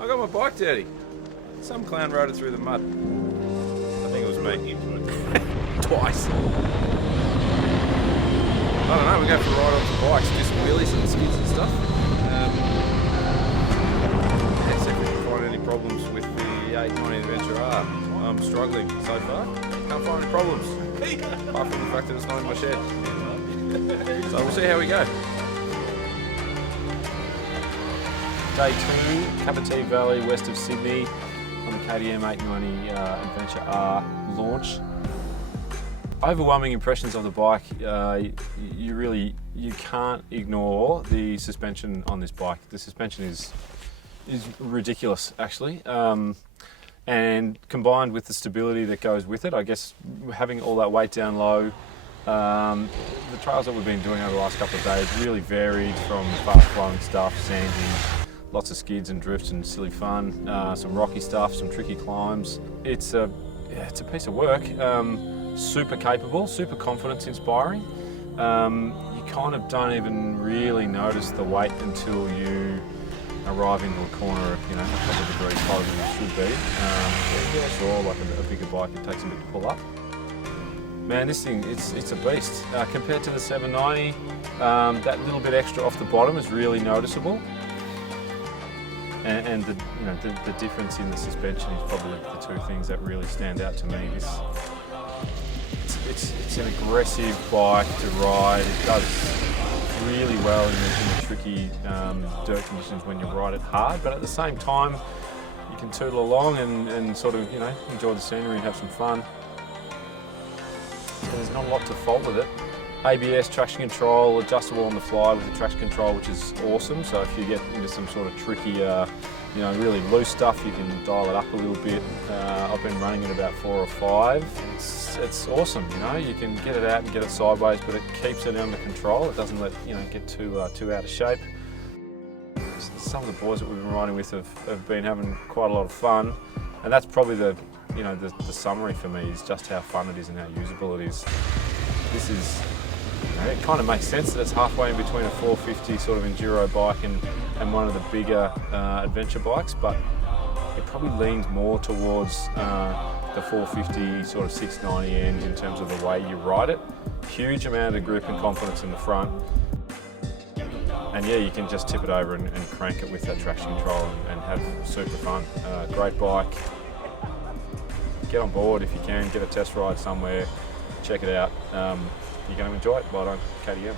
I got my bike dirty. Some clown rode it through the mud. I think it was me. Twice. I don't know, we go for a ride on some bikes, do some wheelies and skids and stuff. Let's see if we can find any problems with the 890 Adventure R. I'm struggling so far. Can't find any problems. Apart from the fact that it's not in my shed. So we'll see how we go. Day 2, Capertee Valley, west of Sydney, on the KTM 890 Adventure R launch. Overwhelming impressions of the bike. You can't ignore the suspension on this bike. The suspension is ridiculous, actually. And combined with the stability that goes with it, I guess having all that weight down low, the trails that we've been doing over the last couple of days really varied from fast flowing stuff, sandy, lots of skids and drifts and silly fun, some rocky stuff, some tricky climbs. It's a piece of work. Super capable, super confidence inspiring. You kind of don't even really notice the weight until you arrive into a corner, a couple of degrees hotter than it should be. Yeah, sure, like a bigger bike, it takes a bit to pull up. Man, this thing, it's a beast. Compared to the 790, that little bit extra off the bottom is really noticeable. And the difference in the suspension is probably the two things that really stand out to me. It's an aggressive bike to ride. It does really well in the tricky dirt conditions when you ride it hard, but at the same time you can tootle along and sort of enjoy the scenery and have some fun. So there's not a lot to fault with it. ABS, traction control, adjustable on the fly with the traction control, which is awesome. So if you get into some sort of tricky, really loose stuff, you can dial it up a little bit. I've been running it about 4 or 5. It's awesome, you can get it out and get it sideways, but it keeps it under control. It doesn't let get too out of shape. Some of the boys that we've been riding with have been having quite a lot of fun, and that's probably the summary for me is just how fun it is and how usable it is. This is. It kind of makes sense that it's halfway in between a 450 sort of enduro bike and one of the bigger adventure bikes, but it probably leans more towards the 450 sort of 690 end in terms of the way you ride it. Huge amount of grip and confidence in the front. And yeah, you can just tip it over and crank it with that traction control and have super fun. Great bike. Get on board if you can, get a test ride somewhere, check it out. You're going to enjoy it. Well done, KTM.